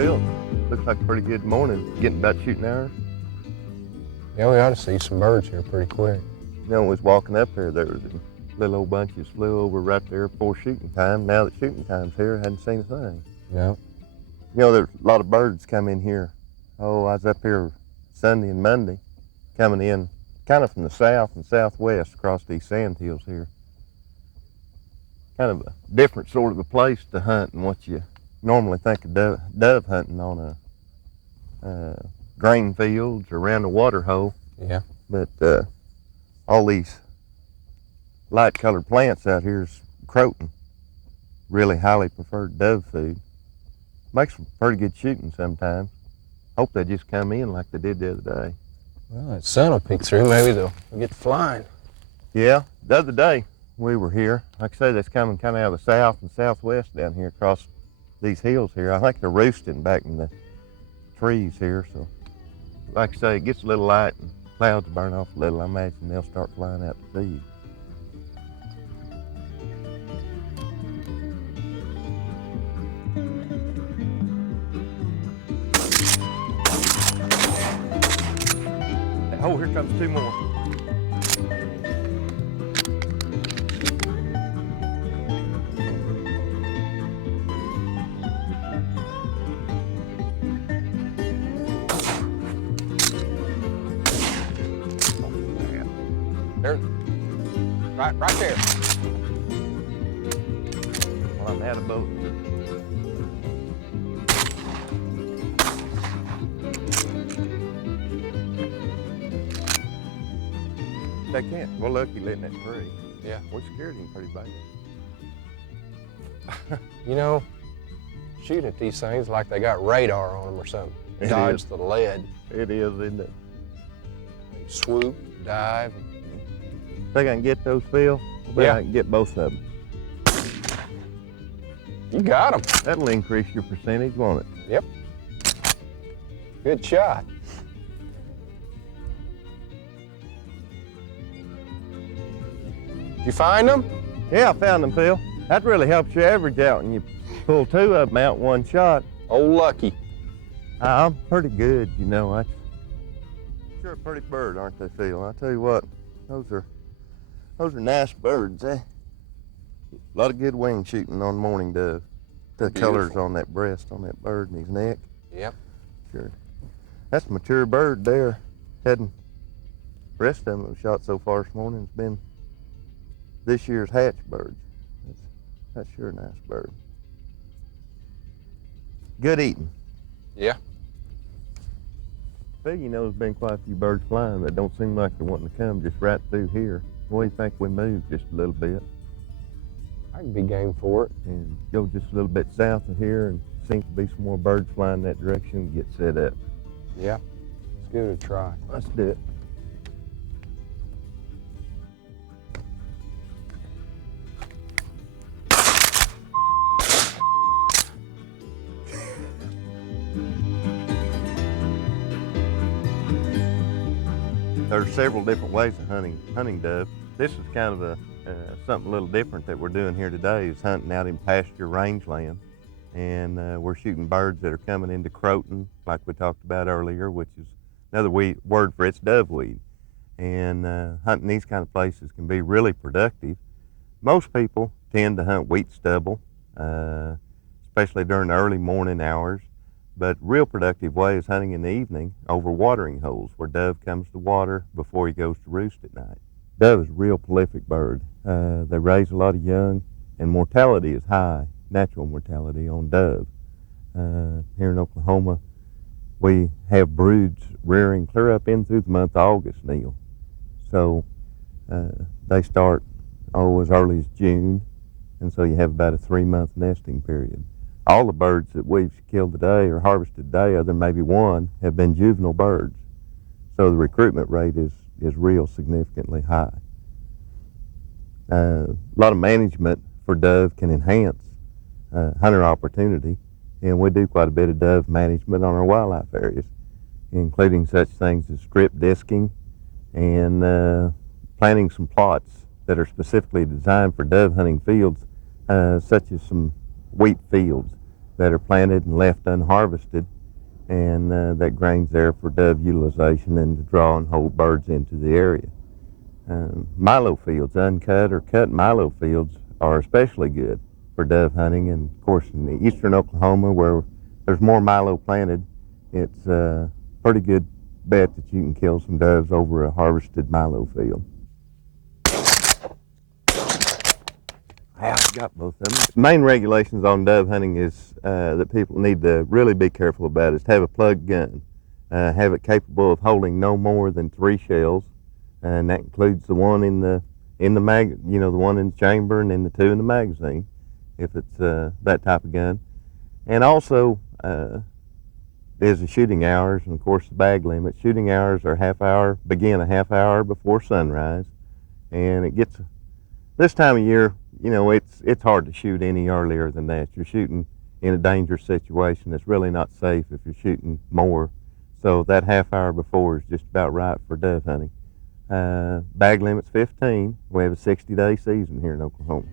Phil, looks like a pretty good morning. Getting about shooting hours. Yeah, we ought to see some birds here pretty quick. You know, we was walking up there was a little old bunches flew over right there before shooting time. Now that shooting time's here, I hadn't seen a thing. Yeah. You know, there's a lot of birds come in here. Oh, I was up here Sunday and Monday, coming in kind of from the south and southwest across these sand hills here. Kind of a different sort of a place to hunt than what you normally think of dove hunting on a grain fields or around a water hole. Yeah. But all these light colored plants out here is croton, really highly preferred dove food. Makes for pretty good shooting sometimes. Hope they just come in like they did the other day. Well, that sun will peek through. Maybe they'll get flying. Yeah, the other day we were here. Like I say, that's coming kind of out of the south and southwest down here across these hills here. I think they're roosting back in the trees here. So, like I say, it gets a little light and clouds burn off a little. I imagine they'll start flying out to feed. Oh, here comes two more. There, right there. Well, I'm out of boat. They can't. Well, look, he lit in that tree. Yeah. We scared him pretty bad. You know, shooting at these things like they got radar on them or something. It Dodge is. the lead. It is, isn't it? They swoop, dive. Think I can get those, Phil? I bet Yeah. I can get both of them. You got them. That'll increase your percentage, won't it? Yep. Good shot. Did you find them? Yeah, I found them, Phil. That really helps your average out when you pull two of them out one shot. Oh, lucky. I'm pretty good, you know. That's sure a pretty bird, aren't they, Phil? I tell you what, those are nice birds, eh? A lot of good wing shooting on mourning dove. The colors on that breast on that bird and his neck. Yep. Sure. That's a mature bird there. The rest of them that we've shot so far this morning has been this year's hatch birds. That's sure a nice bird. Good eating. Yeah. Phil, you know, there's been quite a few birds flying that don't seem like they're wanting to come just right through here. What do you think we move just a little bit I can be game for it. and go just a little bit south of here and seems to be some more birds flying that direction and get set up? Yeah. Let's give it a try. Let's do it. There's several different ways of hunting dove. This is kind of something a little different that we're doing here today is hunting out in pasture rangeland. And we're shooting birds that are coming into croton, like we talked about earlier, which is another word for it's doveweed. And hunting these kind of places can be really productive. Most people tend to hunt wheat stubble, especially during the early morning hours. But real productive way is hunting in the evening over watering holes where dove comes to water before he goes to roost at night. Dove is a real prolific bird. They raise a lot of young, and mortality is high, natural mortality on dove. Here in Oklahoma, we have broods rearing clear up in through the month of August, Neil. So they start as early as June, and so you have about a 3-month nesting period. All the birds that we've killed today or harvested today, other than maybe one, have been juvenile birds. So the recruitment rate is real significantly high. A lot of management for dove can enhance hunter opportunity, and we do quite a bit of dove management on our wildlife areas, including such things as strip disking and planting some plots that are specifically designed for dove hunting fields, such as some wheat fields that are planted and left unharvested, and that grain's there for dove utilization and to draw and hold birds into the area. Milo fields, uncut or cut milo fields, are especially good for dove hunting, and of course in the eastern Oklahoma where there's more milo planted, it's a pretty good bet that you can kill some doves over a harvested milo field. I've got both of them. The main regulations on dove hunting is that people need to really be careful about is to have a plug gun, have it capable of holding no more than 3 shells, and that includes the one in the the one in the chamber, and then the 2 in the magazine, if it's that type of gun. And also, there's the shooting hours, and of course the bag limit. Shooting hours are begin a half hour before sunrise, and it gets this time of year. It's hard to shoot any earlier than that. You're shooting in a dangerous situation that's really not safe if you're shooting more. So that half hour before is just about right for dove hunting. Bag limit's 15. We have a 60-day season here in Oklahoma.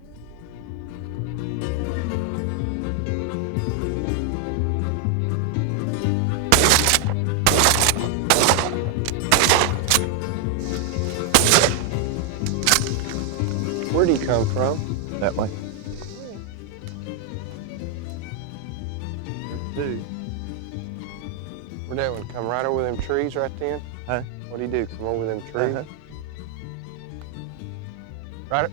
Where'd he come from? That way. There's 2. Where'd that one come? Right over them trees right then? Huh? What'd he do? Come over them trees? Right.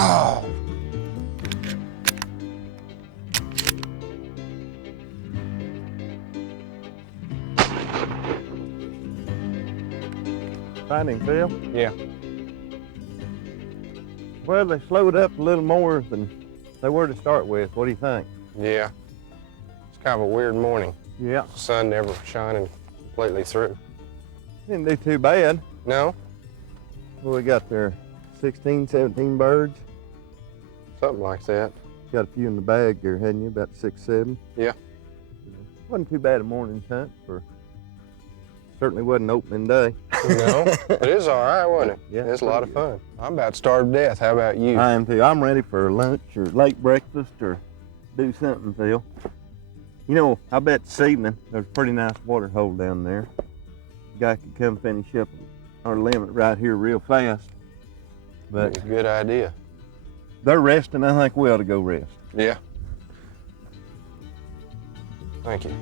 Oh. Find him, Phil? Yeah. Well, they slowed up a little more than they were to start with. What do you think? Yeah. It's kind of a weird morning. Yeah. The sun never shining completely through. Didn't do too bad. No? Well, we got there 16, 17 birds. Something like that. Got a few in the bag there, hadn't you? About 6, 7. Yeah. Wasn't too bad a morning's hunt for. Certainly wasn't opening day. No, but it was all right, wasn't it? Yeah, It was a lot of fun. I'm about starved to death. How about you? I am too. I'm ready for lunch or late breakfast or do something, Phil. You know, I bet this evening there's a pretty nice water hole down there. The guy could come finish up our limit right here real fast. But Good idea. they're resting. I think we ought to go rest. Yeah. Thank you.